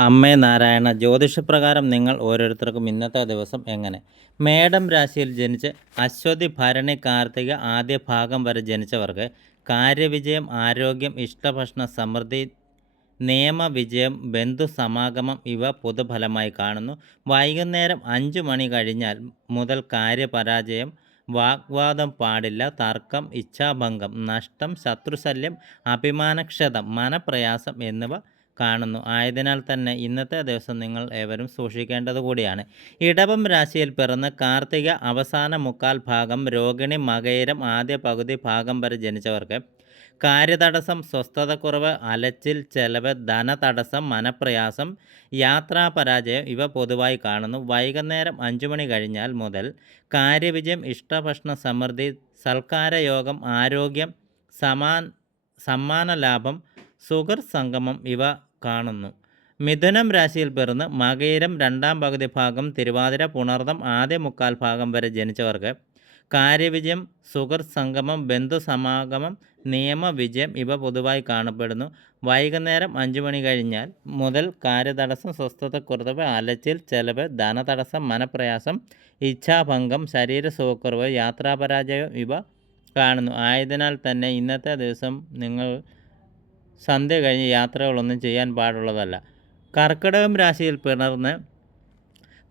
അമ്മേ നാരായണ ജ്യോതിഷപ്രകാരം നിങ്ങൾ ഓരോരുത്തർക്കും ഇന്നത്തെ ദിവസം എങ്ങനെ? മേടം രാശിയിൽ ജനിച്ച് അശ്വതി ഭരണി കാർത്തിക ആദ്യ ഭാഗം വരെ ജനിച്ചവർക്ക് കാര്യവിജയം ആരോഗ്യം ഇഷ്ടഭക്ഷണ സമൃദ്ധി നിയമവിജയം ബന്ധു സമാഗമം ഇവ പൊതുഫലമായി കാണുന്നു. വൈകുന്നേരം അഞ്ച് മണി കഴിഞ്ഞാൽ മുതൽ കാര്യപരാജയം വാഗ്വാദം പാടില്ല തർക്കം ഇച്ഛാഭംഗം നഷ്ടം ശത്രുശല്യം അഭിമാനക്ഷതം മനപ്രയാസം എന്നിവ കാണുന്നു. ആയതിനാൽ തന്നെ ഇന്നത്തെ ദിവസം നിങ്ങൾ ഏവരും സൂക്ഷിക്കേണ്ടത് കൂടിയാണ്. ഇടവം രാശിയിൽ പിറന്ന് കാർത്തിക അവസാന മുക്കാൽ ഭാഗം രോഹിണി മകയിരം ആദ്യ പകുതി ഭാഗം വരെ ജനിച്ചവർക്ക് കാര്യതടസ്സം സ്വസ്ഥതക്കുറവ് അലച്ചിൽ ചെലവ് ധനതടസ്സം മനപ്രയാസം യാത്രാപരാജയം ഇവ പൊതുവായി കാണുന്നു. വൈകുന്നേരം അഞ്ചു മണി കഴിഞ്ഞാൽ മുതൽ കാര്യവിജയം ഇഷ്ടഭക്ഷണ സമൃദ്ധി സൽക്കാരയോഗം ആരോഗ്യം സമാൻ സമ്മാന ലാഭം സുഹൃർ സംഗമം ഇവ കാണുന്നു. മിഥുനം രാശിയിൽ പിറന്ന് മകയിരം രണ്ടാം പകുതി ഭാഗം തിരുവാതിര പുണർദം ആദ്യ മുക്കാൽ ഭാഗം വരെ ജനിച്ചവർക്ക് കാര്യവിജയം സുഹൃർ സംഗമം ബന്ധുസമാഗമം നിയമവിജയം ഇവ പൊതുവായി കാണപ്പെടുന്നു. വൈകുന്നേരം അഞ്ചു മണി കഴിഞ്ഞാൽ മുതൽ കാര്യതടസ്സം സ്വസ്ഥതക്കുറവ് അലച്ചിൽ ചെലവ് ധനതടസ്സം മനപ്രയാസം ഇച്ഛാഭംഗം ശരീര സുഖക്കുറവ് യാത്രാപരാജയം ഇവ കാണുന്നു. ആയതിനാൽ തന്നെ ഇന്നത്തെ ദിവസം നിങ്ങൾ സന്ധ്യ കഴിഞ്ഞ് യാത്രകളൊന്നും ചെയ്യാൻ പാടുള്ളതല്ല. കർക്കിടകം രാശിയിൽ പിണർന്ന്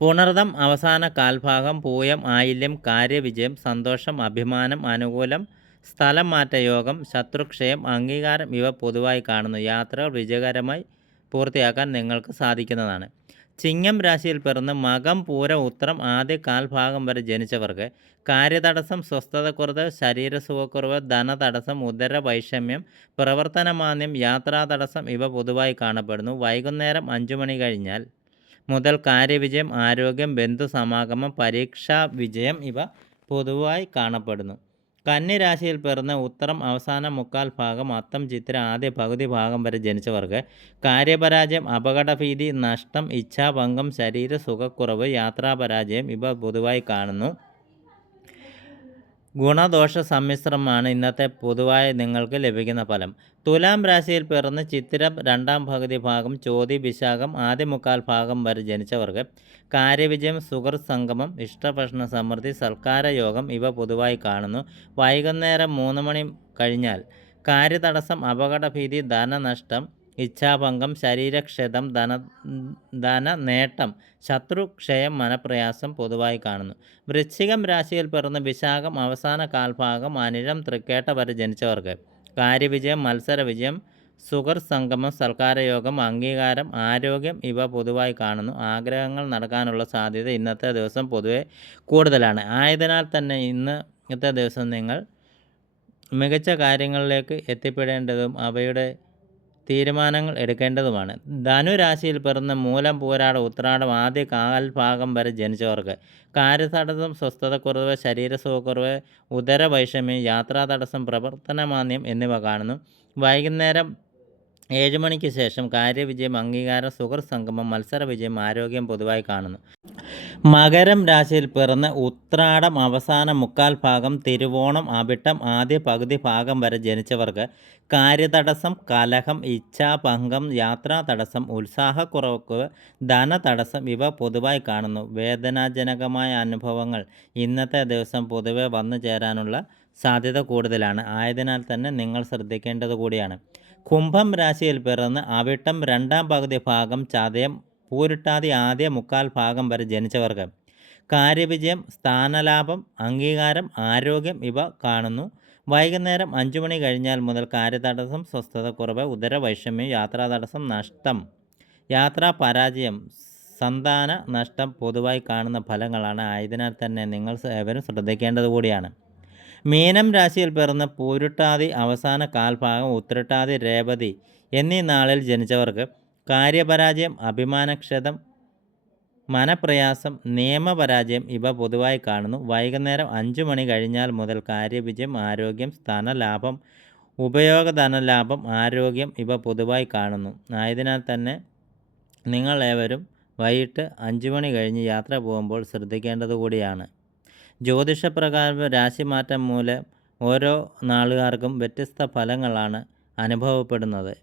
പുണർദം അവസാന കാൽഭാഗം പൂയം ആയില്യം കാര്യവിജയം സന്തോഷം അഭിമാനം അനുകൂലം സ്ഥലം മാറ്റ യോഗം ശത്രുക്ഷയം അംഗീകാരം ഇവ പൊതുവായി കാണുന്നു. യാത്രകൾ വിജയകരമായി പൂർത്തിയാക്കാൻ നിങ്ങൾക്ക് സാധിക്കുന്നതാണ്. ചിങ്ങം രാശിയിൽ പിറന്ന് മകം പൂര ഉത്രം ആദ്യ കാൽഭാഗം വരെ ജനിച്ചവർക്ക് കാര്യതടസ്സം സ്വസ്ഥതക്കുറവ് ശരീരസുഖക്കുറവ് ധനതടസ്സം ഉദര വൈഷമ്യം പ്രവർത്തനമാന്യം യാത്രാതടസ്സം ഇവ പൊതുവായി കാണപ്പെടുന്നു. വൈകുന്നേരം അഞ്ചു മണി കഴിഞ്ഞാൽ മുതൽ കാര്യവിജയം ആരോഗ്യം ബന്ധുസമാഗമം പരീക്ഷാ വിജയം ഇവ പൊതുവായി കാണപ്പെടുന്നു. കന്നിരാശിയിൽ പിറന്ന ഉത്തരം അവസാന മുക്കാൽ ഭാഗം അത്തം ചിത്ര ആദ്യ പകുതി ഭാഗം വരെ ജനിച്ചവർക്ക് കാര്യപരാജയം അപകടഭീതി നഷ്ടം ഇച്ഛാഭംഗം ശരീര സുഖക്കുറവ് യാത്രാപരാജയം ഇവ പൊതുവായി കാണുന്നു. ഗുണദോഷ സമ്മിശ്രമാണ് ഇന്നത്തെ പൊതുവായ നിങ്ങൾക്ക് ലഭിക്കുന്ന ഫലം. തുലാം രാശിയിൽ പിറന്ന് ചിത്തിരം രണ്ടാം പകുതി ഭാഗം ചോതി വിശാഖം ആദ്യ മുക്കാൽ ഭാഗം വരെ ജനിച്ചവർക്ക് കാര്യവിജയം സുഗർ സംഗമം ഇഷ്ടഭക്ഷണ സമൃദ്ധി സൽക്കാര യോഗം ഇവ പൊതുവായി കാണുന്നു. വൈകുന്നേരം മൂന്ന് മണി കഴിഞ്ഞാൽ കാര്യതടസ്സം അപകടഭീതി ധനനഷ്ടം ഇച്ഛാഭംഗം ശരീരക്ഷതം ധന നേട്ടം ശത്രുക്ഷയം മനപ്രയാസം പൊതുവായി കാണുന്നു. വൃശ്ചികം രാശിയിൽ പിറന്ന വിശാഖം അവസാന കാൽഭാഗം അനിഴം തൃക്കേട്ട വരെ ജനിച്ചവർക്ക് കാര്യവിജയം മത്സരവിജയം വിജയം സുഹർ സംഗമം സൽക്കാരയോഗം അംഗീകാരം ആരോഗ്യം ഇവ പൊതുവായി കാണുന്നു. ആഗ്രഹങ്ങൾ നടക്കാനുള്ള സാധ്യത ഇന്നത്തെ ദിവസം പൊതുവെ കൂടുതലാണ്. ആയതിനാൽ തന്നെ ഇന്ന് ഇന്നത്തെ ദിവസം നിങ്ങൾ മികച്ച കാര്യങ്ങളിലേക്ക് എത്തിപ്പെടേണ്ടതും അവയുടെ തീരുമാനങ്ങൾ എടുക്കേണ്ടതുമാണ്. ധനുരാശിയിൽ പിറന്ന മൂലം പൂരാട ഉത്രാടം ആദ്യ കാൽഭാഗം വരെ ജനിച്ചവർക്ക് കാര്യതടസ്സം സ്വസ്ഥതക്കുറവ് ശരീരസുഖക്കുറവ് ഉദരവൈഷമ്യം യാത്രാതടസ്സം പ്രവർത്തനമാന്യം എന്നിവ കാണുന്നു. വൈകുന്നേരം ഏഴ് മണിക്ക് ശേഷം കാര്യവിജയം അംഗീകാരം സുഹൃ സംഗമം മത്സര വിജയം ആരോഗ്യം പൊതുവായി കാണുന്നു. മകരം രാശിയിൽ പിറന്ന് ഉത്രാടം അവസാന മുക്കാൽ ഭാഗം തിരുവോണം അവിട്ടം ആദ്യ പകുതി ഭാഗം വരെ ജനിച്ചവർക്ക് കാര്യതടസ്സം കലഹം ഇച്ഛാഭംഗം യാത്രാ തടസ്സം ഉത്സാഹക്കുറവ് ധനതടസ്സം ഇവ പൊതുവായി കാണുന്നു. വേദനാജനകമായ അനുഭവങ്ങൾ ഇന്നത്തെ ദിവസം പൊതുവെ വന്നു ചേരാനുള്ള സാധ്യത കൂടുതലാണ്. ആയതിനാൽ തന്നെ നിങ്ങൾ ശ്രദ്ധിക്കേണ്ടത് കൂടിയാണ്. കുംഭം രാശിയിൽ പിറന്ന് അവിട്ടം രണ്ടാം പകുതി ഭാഗം ചതയം പൂരിട്ടാതി ആദ്യ മുക്കാൽ ഭാഗം വരെ ജനിച്ചവർക്ക് കാര്യവിജയം സ്ഥാനലാഭം അംഗീകാരം ആരോഗ്യം ഇവ കാണുന്നു. വൈകുന്നേരം അഞ്ചു മണി കഴിഞ്ഞാൽ മുതൽ കാര്യതടസ്സം സ്വസ്ഥതക്കുറവ് ഉദരവൈഷമ്യം യാത്രാതടസ്സം നഷ്ടം യാത്രാ പരാജയം സന്താന നഷ്ടം പൊതുവായി കാണുന്ന ഫലങ്ങളാണ്. ആയതിനാൽ തന്നെ നിങ്ങൾ ഏവരും ശ്രദ്ധിക്കേണ്ടത് കൂടിയാണ്. മീനം രാശിയിൽ പിറന്ന പൂരുട്ടാതി അവസാന കാൽഭാഗം ഉത്രട്ടാതി രേവതി എന്നീ നാളിൽ ജനിച്ചവർക്ക് കാര്യപരാജയം അഭിമാനക്ഷതം മനപ്രയാസം നിയമപരാജയം ഇവ പൊതുവായി കാണുന്നു. വൈകുന്നേരം അഞ്ചു മണി കഴിഞ്ഞാൽ മുതൽ കാര്യവിജയം ആരോഗ്യം സ്ഥാനലാഭം ഉപയോഗധനലാഭം ആരോഗ്യം ഇവ പൊതുവായി കാണുന്നു. ആയതിനാൽ തന്നെ നിങ്ങൾ ഏവരും വൈകിട്ട് അഞ്ചു മണി കഴിഞ്ഞ് യാത്ര പോകുമ്പോൾ ശ്രദ്ധിക്കേണ്ടത് കൂടിയാണ് ജ്യോതിഷപ്രകാരം രാശിമാറ്റം മൂലം ഓരോ നാളുകാർക്കും വ്യത്യസ്ത ഫലങ്ങളാണ് അനുഭവപ്പെടുന്നത്.